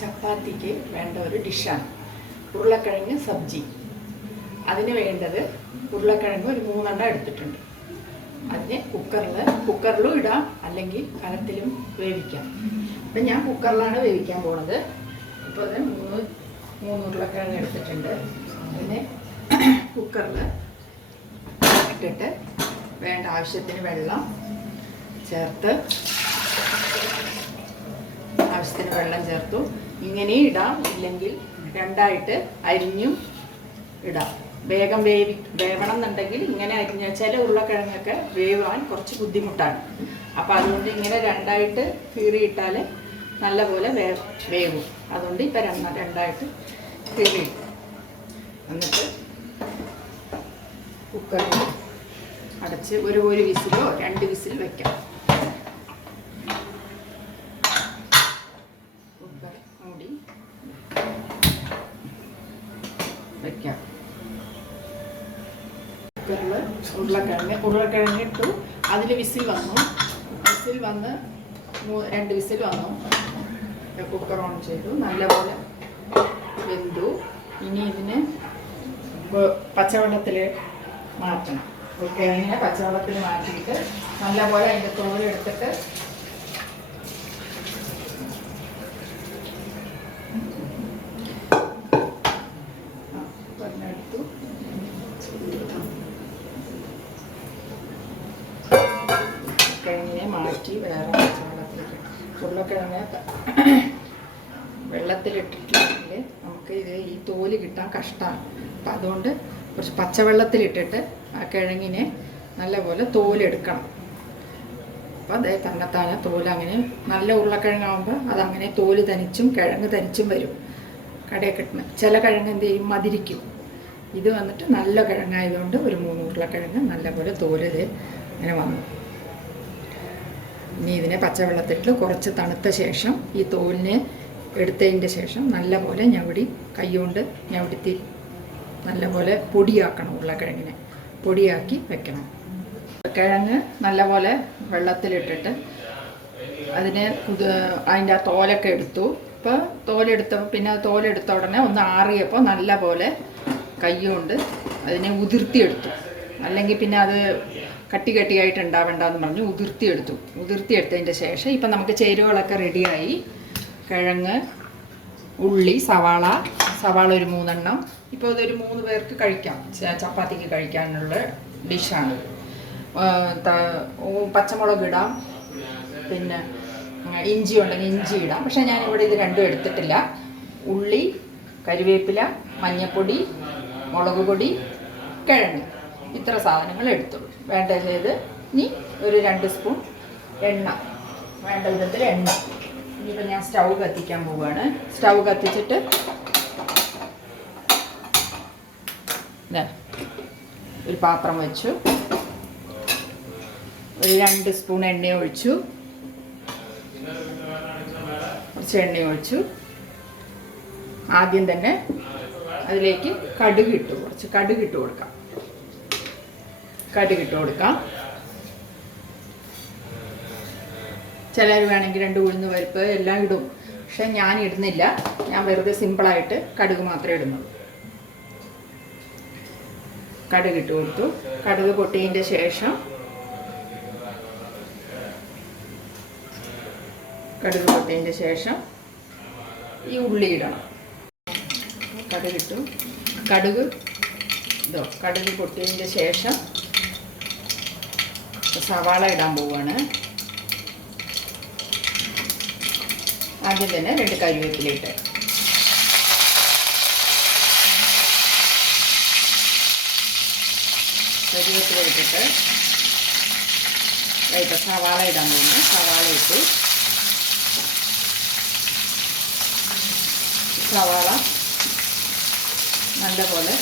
ചപ്പാത്തിക്ക് വേണ്ട ഒരു ഡിഷാണ് ഉരുളക്കിഴങ്ങ് സബ്ജി. അതിന് വേണ്ടത് ഉരുളക്കിഴങ്ങ് ഒരു 3 എണ്ണം എടുത്തിട്ടുണ്ട്. അതിന് കുക്കറിലും ഇടാം, അല്ലെങ്കിൽ കലത്തിലും വേവിക്കാം. അപ്പം ഞാൻ കുക്കറിലാണ് വേവിക്കാൻ പോണത്. ഇപ്പോൾ അത് മൂന്ന് ഉരുളക്കിഴങ്ങ് എടുത്തിട്ടുണ്ട്. അതിനെ കുക്കറിൽ ഇട്ടിട്ട് വേണ്ട ആവശ്യത്തിന് വെള്ളം ചേർത്ത് ചേർത്തു. ഇങ്ങനെ ഇടാം, ഇല്ലെങ്കിൽ രണ്ടായിട്ട് അരിഞ്ഞും ഇടാം. വേഗം വേവണം എന്നുണ്ടെങ്കിൽ ഇങ്ങനെ അരിഞ്ഞ ചില ഉരുളക്കിഴങ്ങൊക്കെ വേവാൻ കുറച്ച് ബുദ്ധിമുട്ടാണ്. അപ്പം അതുകൊണ്ട് ഇങ്ങനെ രണ്ടായിട്ട് കീറിയിട്ടാൽ നല്ലപോലെ വേവും. അതുകൊണ്ട് ഇപ്പം രണ്ടായിട്ട് കീറിയിട്ടു. എന്നിട്ട് കുക്കറിൽ അടച്ച് ഒരു വിസിലോ 2 വിസിൽ വയ്ക്കാം. കുക്കർ മൂടി വയ്ക്കാം. കുക്കറിൽ ഉരുളക്കിഴങ്ങ് ഇട്ടു. അതിൽ വിസിൽ വന്ന് 2 വിസിൽ വന്നു. കുക്കർ ഓൺ ചെയ്തു. നല്ലപോലെ വെന്തു. ഇനി ഇതിനെ പച്ചവെള്ളത്തിൽ മാറ്റണം. കിഴങ്ങിനെ പച്ചവെള്ളത്തിൽ മാറ്റിയിട്ട് നല്ലപോലെ അതിൻ്റെ തോലെടുത്തിട്ട് എടുത്തു. കിഴങ്ങിനെ മാറ്റി വേറെ പച്ചവെള്ളത്തിലേക്ക്. ഉരുളക്കിഴങ്ങ് വെള്ളത്തിലിട്ടിട്ടുണ്ടെങ്കിൽ നമുക്ക് ഈ തോല് കിട്ടാൻ കഷ്ടമാണ്. അപ്പം അതുകൊണ്ട് കുറച്ച് പച്ചവെള്ളത്തിലിട്ടിട്ട് ആ കിഴങ്ങിനെ നല്ലപോലെ തോലെടുക്കണം. അപ്പം അതേ തന്നെത്താനെ തോലങ്ങനെ നല്ല ഉരുളക്കിഴങ്ങാകുമ്പോൾ അതങ്ങനെ തോല് കിഴങ്ങ് തനിച്ചും വരും. കടയിൽ കിട്ടുന്ന ചില കിഴങ്ങ് എന്ത് ചെയ്യും, മതിരിക്കും. ഇത് വന്നിട്ട് നല്ല കിഴങ്ങായതുകൊണ്ട് ഒരു 3 ഉരുളക്കിഴങ്ങ് നല്ലപോലെ തോല് ഇങ്ങനെ വന്നു. ഇനി ഇതിനെ പച്ചവെള്ളത്തിട്ട് കുറച്ച് തണുത്ത ശേഷം ഈ തോലിനെ എടുത്തതിൻ്റെ ശേഷം നല്ലപോലെ കൈകൊണ്ട് ഞവിടുത്തി നല്ലപോലെ പൊടിയാക്കണം. ഉരുളക്കിഴങ്ങിനെ പൊടിയാക്കി വെക്കണം. കിഴങ്ങ് നല്ലപോലെ വെള്ളത്തിലിട്ടിട്ട് അതിനെ അതിൻ്റെ ആ തോലൊക്കെ എടുത്തു. ഇപ്പോൾ തോലെടുത്ത ഉടനെ ഒന്ന് ആറിയപ്പോൾ നല്ലപോലെ കൈകൊണ്ട് അതിനെ ഉതിർത്തിയെടുത്തു. അല്ലെങ്കിൽ പിന്നെ അത് കട്ടിയായിട്ട് ഉണ്ടാവേണ്ടെന്ന് പറഞ്ഞ് ഉതിർത്തിയെടുത്തതിൻ്റെ ശേഷം ഇപ്പം നമുക്ക് ചേരുവകളൊക്കെ റെഡിയായി. കിഴങ്ങ്, ഉള്ളി, സവാള ഒരു 3 എണ്ണം. ഇപ്പോൾ ഇതൊരു 3 പേർക്ക് കഴിക്കാം, ചപ്പാത്തിക്ക് കഴിക്കാനുള്ള ഡിഷാണ്. പച്ചമുളക് ഇടാം, പിന്നെ ഇഞ്ചി ഉണ്ടെങ്കിൽ ഇഞ്ചി ഇടാം. പക്ഷേ ഞാനിവിടെ ഇത് രണ്ടും എടുത്തിട്ടില്ല. ഉള്ളി, കരിവേപ്പില, മഞ്ഞൾപ്പൊടി, മുളക് പൊടി, കിഴങ്ങ്, ഇത്ര സാധനങ്ങൾ എടുത്തുള്ളൂ. വേണ്ട ചെയ്ത് ഇനി ഒരു 2 സ്പൂൺ എണ്ണ, വേണ്ട വിധത്തിൽ എണ്ണ. ഇനിയിപ്പോൾ ഞാൻ സ്റ്റൗ കത്തിക്കാൻ പോവുകയാണ്. സ്റ്റൗ കത്തിച്ചിട്ട് ഒരു പാത്രം വെച്ചു. ഒരു 2 സ്പൂൺ എണ്ണ ഒഴിച്ചു. കുറച്ച് എണ്ണ ഒഴിച്ചു. ആദ്യം തന്നെ അതിലേക്ക് കുറച്ച് കടുക് ഇട്ട് കൊടുക്കാം. ചിലർ വേണമെങ്കിൽ 2 ഉഴുന്ന് പരിപ്പ് എല്ലാം ഇടും. പക്ഷെ ഞാൻ ഇടുന്നില്ല. ഞാൻ വെറുതെ സിമ്പിളായിട്ട് കടുക് മാത്രമേ ഇടുന്നുള്ളൂ. കടുക് ഇട്ട് കൊടുത്തു. കടുക് പൊട്ടിയതിൻ്റെ ശേഷം ഈ ഉള്ളി ഇടണം. കടുക് പൊട്ടിയതിൻ്റെ ശേഷം സവാള ഇടാൻ പോവുകയാണ്. ആദ്യം തന്നെ 2 കരിവേപ്പില ഇട്ട് സവാള ഇടാൻ പോകുന്നു. സവാള ഇട്ടു. സവാള നല്ലപോലെ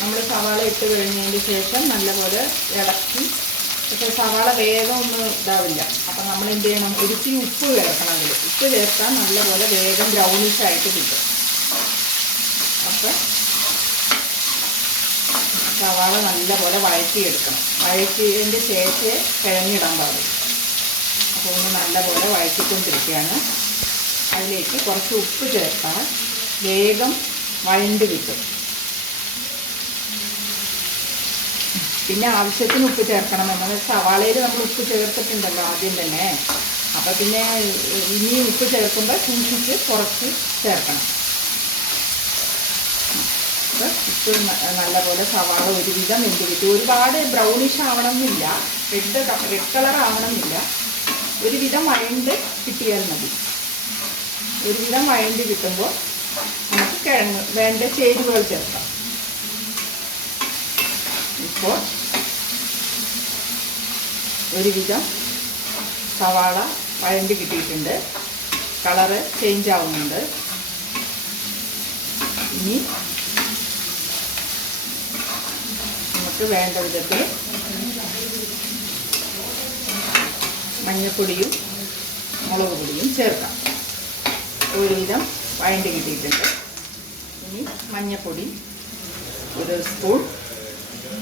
നമ്മൾ സവാള ഇട്ട് കഴിഞ്ഞതിന് ശേഷം നല്ലപോലെ ഇളക്കി. പക്ഷേ സവാള വേഗം ഒന്നും ഇതാവില്ല. അപ്പം നമ്മൾ എന്ത് ചെയ്യണം, ഒരിച്ചിരി ഉപ്പ് ചേർക്കണം. ഉപ്പ് ചേർത്താൽ നല്ലപോലെ വേഗം ബ്രൗണിഷായിട്ട് കിട്ടും. അപ്പം സവാള നല്ലപോലെ വഴറ്റിയെടുക്കണം. വഴറ്റിയതിൻ്റെ ശേഷമേ കിഴങ്ങിടാൻ പാടില്ല. അപ്പോൾ ഒന്ന് നല്ലപോലെ വഴറ്റിക്കൊണ്ടിരിക്കുകയാണ്. അതിലേക്ക് കുറച്ച് ഉപ്പ് ചേർത്താൽ വേഗം വഴണ്ട് കിട്ടും. പിന്നെ ആവശ്യത്തിന് ഉപ്പ് ചേർക്കണം. എന്നാൽ സവാളയിൽ നമ്മൾ ഉപ്പ് ചേർത്തിട്ടുണ്ടല്ലോ ആദ്യം തന്നെ. അപ്പോൾ പിന്നെ ഇനി ഉപ്പ് ചേർക്കുമ്പോൾ സൂക്ഷിച്ച് കുറച്ച് ചേർക്കണം. അപ്പോൾ ഉപ്പ് നല്ലപോലെ സവാള ഒരുവിധം വെന്ത് കിട്ടും. ഒരുപാട് ബ്രൗണിഷ് ആവണമെന്നില്ല, റെഡ് കളർ ആവണമെന്നില്ല. ഒരുവിധം വഴണ്ട് കിട്ടിയാൽ മതി. ഒരുവിധം വഴണ്ട് കിട്ടുമ്പോൾ നമുക്ക് കിഴങ്ങ് വേണ്ട ചേരുവകൾ ചേർക്കാം. ഇപ്പോൾ ഒരുവിധം സവാള വഴണ്ട് കിട്ടിയിട്ടുണ്ട്, കളറ് ചേഞ്ച് ആവുന്നുണ്ട്. ഇനി നമുക്ക് വേണ്ട വിധത്തിൽ മഞ്ഞൾപ്പൊടിയും മുളക് പൊടിയും ചേർക്കാം. ഒരുവിധം വഴണ്ട് കിട്ടിയിട്ടുണ്ട്. ഇനി മഞ്ഞൾപ്പൊടി 1 സ്പൂൺ.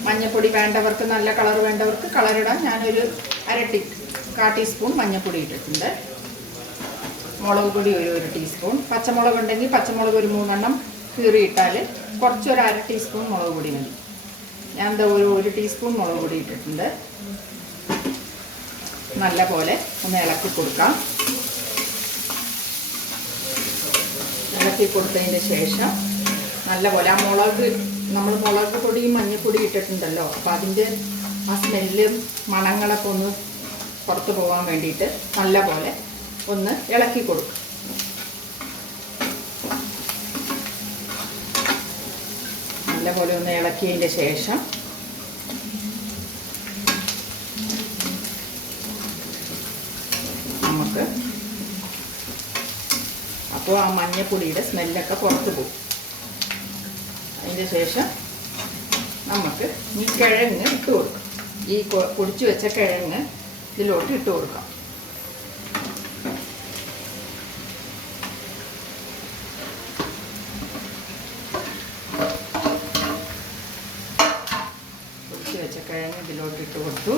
മഞ്ഞൾപ്പൊടി വേണ്ടവർക്ക്, നല്ല കളർ വേണ്ടവർക്ക് കളറിടാൻ ഞാനൊരു 1/4 ടീസ്പൂൺ മഞ്ഞൾപ്പൊടി ഇട്ടിട്ടുണ്ട്. മുളക് പൊടി ഒരു 1 ടീസ്പൂൺ. പച്ചമുളക് ഉണ്ടെങ്കിൽ പച്ചമുളക് ഒരു 3 എണ്ണം കീറിയിട്ടാൽ കുറച്ചൊരു 1/2 ടീസ്പൂൺ മുളക് പൊടി മതി. ഞാൻ എന്താ ഒരു 1 ടീസ്പൂൺ മുളക് പൊടി ഇട്ടിട്ടുണ്ട്. നല്ല പോലെ ഒന്ന് ഇളക്കി കൊടുക്കാം. ഇളക്കി കൊടുത്തതിന് ശേഷം നല്ലപോലെ ആ നമ്മൾ മുളക് പൊടിയും മഞ്ഞൾപ്പൊടിയും ഇട്ടിട്ടുണ്ടല്ലോ, അപ്പോൾ അതിൻ്റെ ആ സ്മെല്ലും മണങ്ങളൊക്കെ ഒന്ന് പുറത്ത് പോകാൻ വേണ്ടിയിട്ട് നല്ലപോലെ ഒന്ന് ഇളക്കി കൊടുക്കും. നല്ലപോലെ ഒന്ന് ഇളക്കിയതിൻ്റെ ശേഷം നമുക്ക് അപ്പോൾ ആ മഞ്ഞൾപ്പൊടിയുടെ സ്മെല്ലൊക്കെ പുറത്ത് പോകും. അതിൻ്റെ ശേഷം നമുക്ക് ഈ കിഴങ്ങ് ഇട്ട് കൊടുക്കാം. ഈ പൊടിച്ചു വെച്ച കിഴങ്ങ് ഇതിലോട്ട് ഇട്ട് കൊടുക്കാം. പൊടിച്ചു വെച്ച കിഴങ്ങ് ഇതിലോട്ട് ഇട്ട് കൊടുത്തു.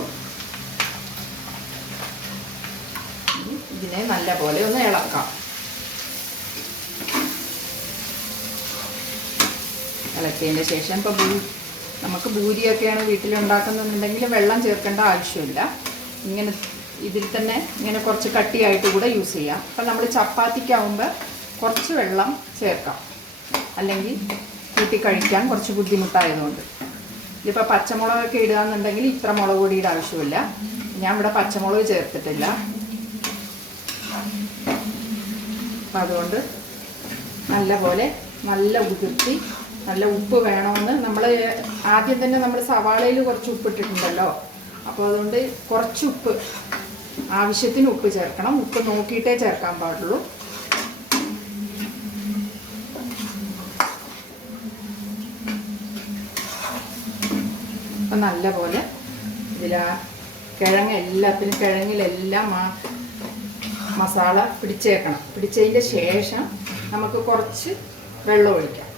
ഇതിനെ നല്ലപോലെ ഒന്ന് ഇളക്കാം. ഇളക്കിയതിൻ്റെ ശേഷം ഇപ്പോൾ നമുക്ക് ഭൂരിയൊക്കെയാണ് വീട്ടിലുണ്ടാക്കുന്നുണ്ടെങ്കിൽ വെള്ളം ചേർക്കേണ്ട ആവശ്യമില്ല. ഇങ്ങനെ ഇതിൽ തന്നെ ഇങ്ങനെ കുറച്ച് കട്ടിയായിട്ട് കൂടെ യൂസ് ചെയ്യാം. അപ്പം നമ്മൾ ചപ്പാത്തിക്കാവുമ്പോൾ കുറച്ച് വെള്ളം ചേർക്കാം, അല്ലെങ്കിൽ കൂട്ടി കഴിക്കാൻ കുറച്ച് ബുദ്ധിമുട്ടായതുകൊണ്ട്. ഇതിപ്പോൾ പച്ചമുളകൊക്കെ ഇടുകയെന്നുണ്ടെങ്കിൽ ഇത്ര മുളക് പൊടിയുടെ ആവശ്യമില്ല. ഞാൻ ഇവിടെ പച്ചമുളക് ചേർത്തിട്ടില്ല. അപ്പം അതുകൊണ്ട് നല്ലപോലെ നല്ല ഉതിർത്തി, നല്ല ഉപ്പ് വേണമെന്ന് നമ്മൾ ആദ്യം തന്നെ നമ്മൾ സവാളയിൽ കുറച്ച് ഉപ്പിട്ടിട്ടുണ്ടല്ലോ. അപ്പോൾ അതുകൊണ്ട് കുറച്ച് ഉപ്പ്, ആവശ്യത്തിന് ഉപ്പ് ചേർക്കണം. ഉപ്പ് നോക്കിയിട്ടേ ചേർക്കാൻ പാടുള്ളൂ. അപ്പം നല്ലപോലെ ഇതിൽ കിഴങ്ങിലെല്ലാം മസാല പിടിച്ചേക്കണം. പിടിച്ചതിൻ്റെ ശേഷം നമുക്ക് കുറച്ച് വെള്ളം ഒഴിക്കാം.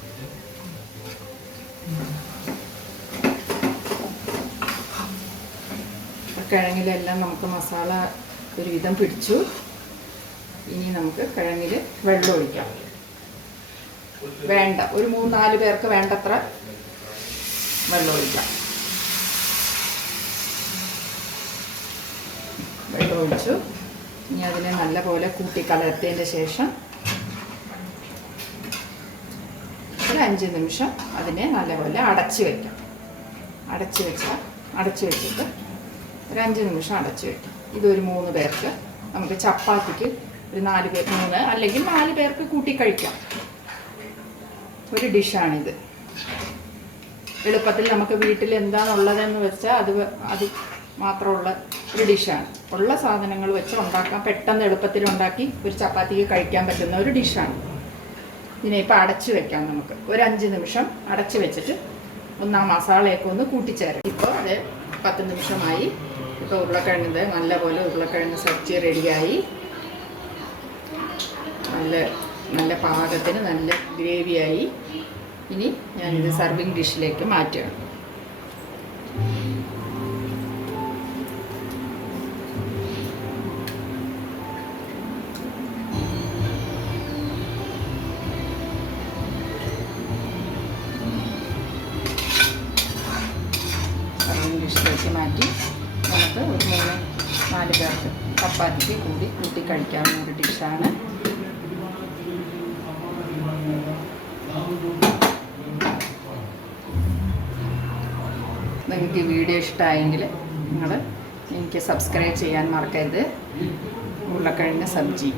കിഴങ്ങിലെല്ലാം നമുക്ക് മസാല ഒരുവിധം പിടിച്ചു. ഇനി നമുക്ക് കിഴങ്ങിൽ വെള്ളം ഒഴിക്കാം. വേണ്ട ഒരു 3-4 പേർക്ക് വേണ്ടത്ര വെള്ളം ഒഴിക്കാം. വെള്ളം ഒഴിച്ചു. ഇനി അതിനെ നല്ലപോലെ കൂട്ടിക്കലർത്തിയതിൻ്റെ ശേഷം ഒരു 5 നിമിഷം അതിനെ നല്ലപോലെ അടച്ചു വയ്ക്കാം. അടച്ചു വെച്ചിട്ട് ഒരു 5 നിമിഷം അടച്ചു വയ്ക്കാം. ഇതൊരു 3 പേർക്ക്, നമുക്ക് ചപ്പാത്തിക്ക് ഒരു 4 പേർ, 3 അല്ലെങ്കിൽ 4 പേർക്ക് കൂട്ടി കഴിക്കാം. ഒരു ഡിഷാണിത്. എളുപ്പത്തിൽ നമുക്ക് വീട്ടിൽ എന്താണുള്ളതെന്ന് വെച്ചാൽ അത് മാത്രമുള്ള ഒരു ഡിഷാണ്. ഉള്ള സാധനങ്ങൾ വെച്ച് ഉണ്ടാക്കാം. പെട്ടെന്ന് എളുപ്പത്തിൽ ഉണ്ടാക്കി ഒരു ചപ്പാത്തിക്ക് കഴിക്കാൻ പറ്റുന്ന ഒരു ഡിഷാണ്. ഇതിനെ ഇപ്പോൾ അടച്ചു വെക്കാം. നമുക്ക് ഒരു 5 നിമിഷം അടച്ചു വെച്ചിട്ട് ഒന്ന് ആ മസാലയൊക്കെ ഒന്ന് കൂട്ടിച്ചേരാം. ഇപ്പോൾ അത് 10 നിമിഷമായി. ഇപ്പോൾ നല്ലപോലെ ഉരുളക്കിഴങ്ങ് സബ്ജി റെഡിയായി. നല്ല പാകത്തിന് നല്ല ഗ്രേവിയായി. ഇനി ഞാനിത് സർവിങ് ഡിഷിലേക്ക് മാറ്റുകയാണ്. 4 പേർക്ക് ചപ്പാത്തിക്ക് കൂടി കൂട്ടി കഴിക്കാവുന്ന ഒരു ഡിഷാണ്. നിങ്ങൾക്ക് ഈ വീഡിയോ ഇഷ്ടമായെങ്കിൽ നിങ്ങൾ എനിക്ക് സബ്സ്ക്രൈബ് ചെയ്യാൻ മറക്കരുത്. ഉരുളക്കിഴങ്ങ് സബ്ജി.